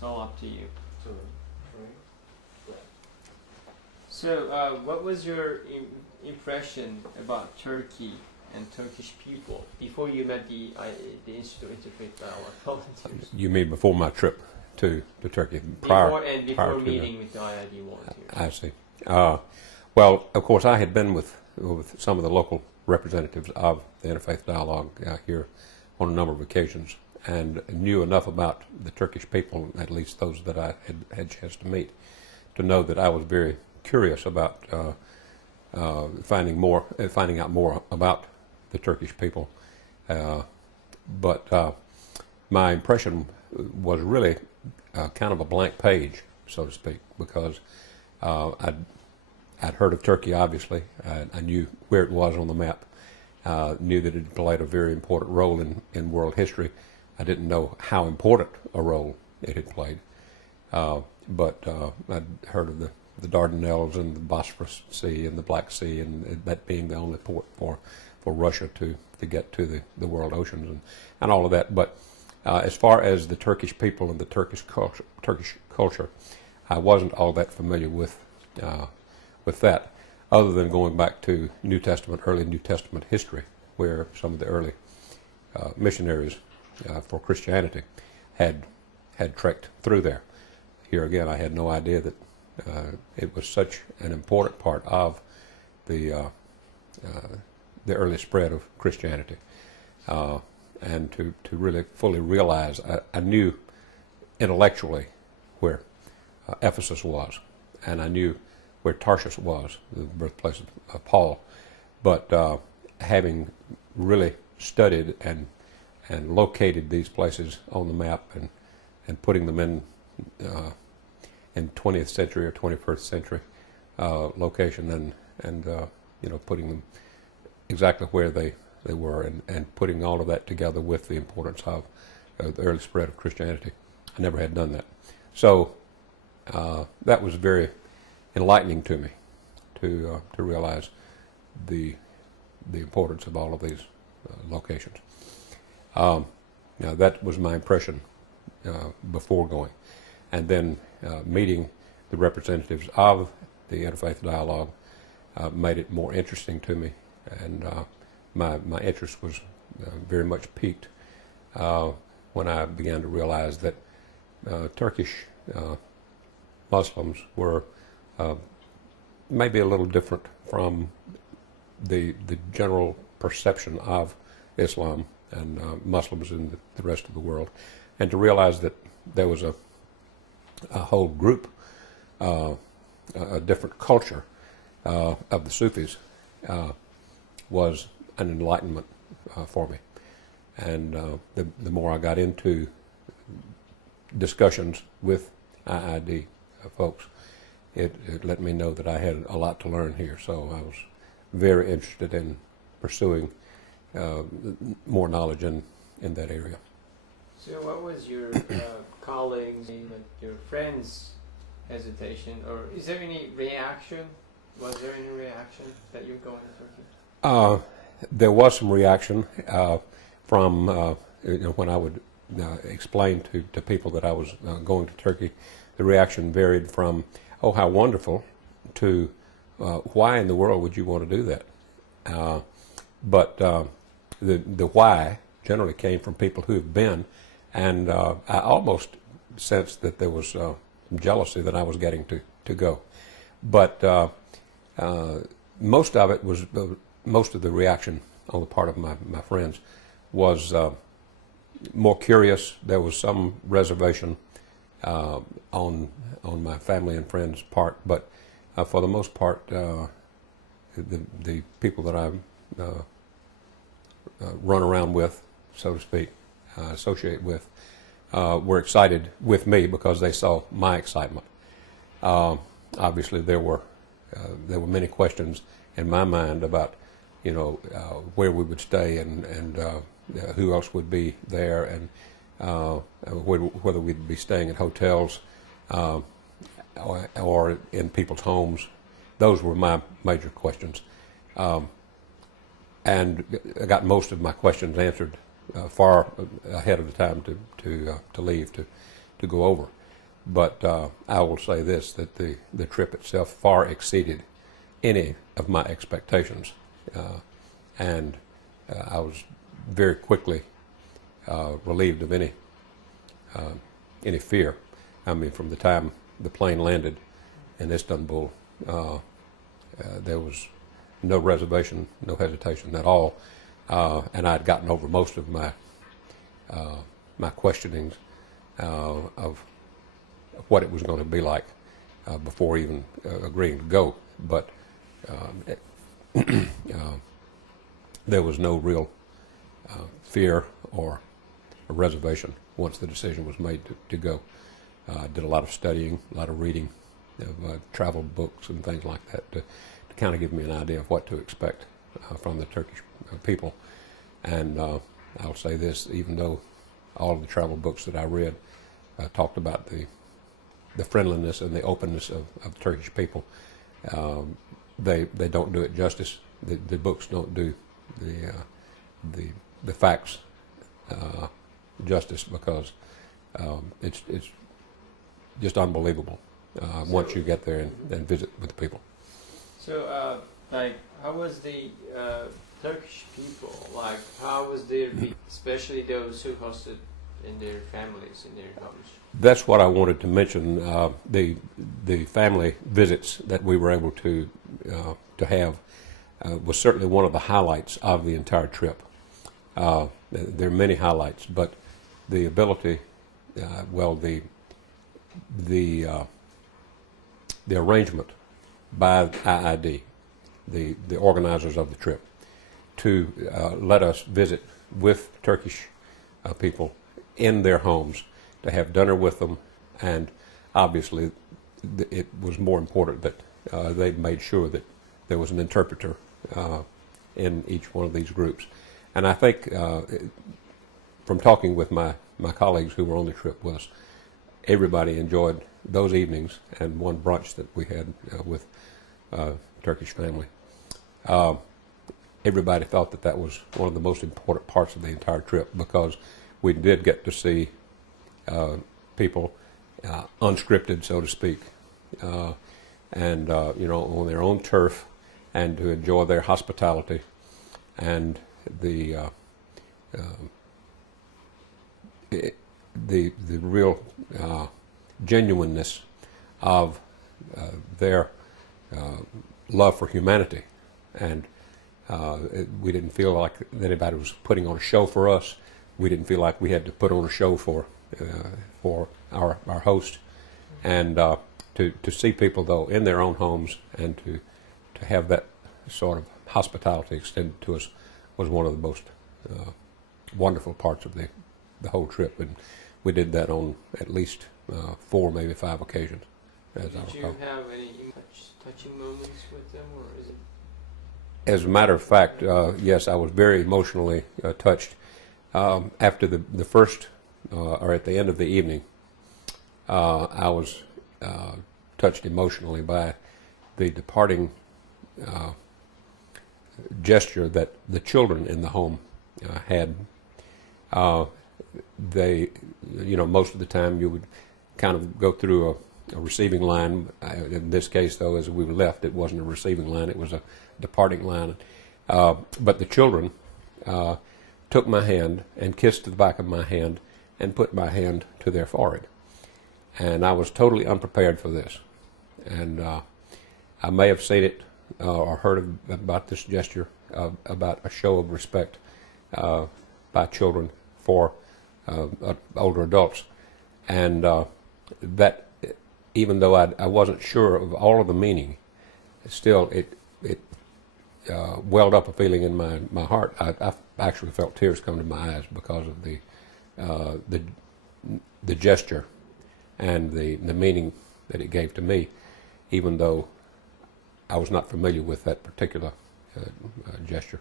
It's all up to you. So, So, what was your impression about Turkey and Turkish people before you met the Institute of Interfaith Dialogue volunteers? You mean before my trip to Turkey? Prior Before meeting with the IID volunteers. I see. Well, of course, I had been with some of the local representatives of the Interfaith Dialogue here on a number of occasions, and knew enough about the Turkish people, at least those that I had a chance to meet, to know that I was very curious about finding out more about the Turkish people. But my impression was really kind of a blank page, so to speak, because I'd heard of Turkey, obviously. I knew where it was on the map, knew that it played a very important role in world history. I didn't know how important a role it had played. But I'd heard of the Dardanelles and the Bosphorus Sea and the Black Sea, and that being the only port for Russia to get to the world oceans and all of that. But as far as the Turkish people and the Turkish culture, I wasn't all that familiar with that, other than going back to early New Testament history, where some of the early missionaries for Christianity had trekked through there. Here again, I had no idea that it was such an important part of the early spread of Christianity, and to really fully realize, I knew intellectually where Ephesus was, and I knew where Tarshish was, the birthplace of Paul, but having really studied and located these places on the map and putting them in 20th century or 21st century location, and putting them exactly where they were, and putting all of that together with the importance of the early spread of Christianity. I never had done that. So that was very enlightening to me to realize the importance of all of these locations. Now that was my impression before going, and then meeting the representatives of the Interfaith Dialogue made it more interesting to me, and my interest was very much piqued when I began to realize that Turkish Muslims were maybe a little different from the general perception of Islam and Muslims in the rest of the world, and to realize that there was a whole group, a different culture of the Sufis, was an enlightenment for me. And the more I got into discussions with IID folks, it let me know that I had a lot to learn here. So I was very interested in pursuing more knowledge in that area. So what was your colleagues, like your friends' hesitation, or is there any reaction? Was there any reaction that you're going to Turkey? There was some reaction from when I would explain to people that I was going to Turkey. The reaction varied from, "Oh, how wonderful," to "Why in the world would you want to do that?" But the why generally came from people who have been, and I almost sensed that there was some jealousy that I was getting to go. But most of it was, most of the reaction on the part of my friends was more curious. There was some reservation on my family and friends' part, but for the most part, the people that I run around with, so to speak, associate with, were excited with me because they saw my excitement. Obviously, there were many questions in my mind about, where we would stay and who else would be there, and whether we'd be staying at hotels or in people's homes. Those were my major questions. And I got most of my questions answered far ahead of the time to leave to go over. But I will say this, that the trip itself far exceeded any of my expectations. And I was very quickly relieved of any fear. I mean, from the time the plane landed in Istanbul, there was no reservation, no hesitation at all, and I'd gotten over most of my questionings of what it was going to be like before even agreeing to go. But there was no real fear or a reservation once the decision was made to go. I did a lot of studying, a lot of reading of travel books and things like that to kind of give me an idea of what to expect from the Turkish people. And I'll say this, even though all of the travel books that I read talked about the friendliness and the openness of the Turkish people, they don't do it justice. The books don't do the facts justice, because it's just unbelievable once you get there and visit with the people. So, like, how was the Turkish people? Like, how was their, especially those who hosted in their families, in their homes? That's what I wanted to mention. The family visits that we were able to have was certainly one of the highlights of the entire trip. There are many highlights, but the ability, the arrangement by IID, the organizers of the trip, to let us visit with Turkish people in their homes, to have dinner with them, and obviously it was more important that they made sure that there was an interpreter in each one of these groups. And I think from talking with my colleagues who were on the trip with us, everybody enjoyed those evenings and one brunch that we had with Turkish family. Everybody thought that was one of the most important parts of the entire trip, because we did get to see people unscripted, so to speak, and on their own turf, and to enjoy their hospitality and the real genuineness of their love for humanity. And we didn't feel like anybody was putting on a show for us. We didn't feel like we had to put on a show for our host. And to see people, though, in their own homes, and to have that sort of hospitality extended to us was one of the most wonderful parts of the whole trip. And we did that on at least 4, maybe 5 occasions. Did you have any touching moments with them, or is it? As a matter of fact, yes, I was very emotionally touched. After the first, or at the end of the evening, I was touched emotionally by the departing gesture that the children in the home had. They, most of the time you would kind of go through a receiving line. In this case, though, as we left, it wasn't a receiving line, it was a departing line. But the children took my hand and kissed the back of my hand and put my hand to their forehead. And I was totally unprepared for this. And I may have seen it or heard about this gesture, about a show of respect by children for older adults. And that, even though I wasn't sure of all of the meaning, still it welled up a feeling in my heart. I actually felt tears come to my eyes because of the gesture and the meaning that it gave to me, even though I was not familiar with that particular gesture.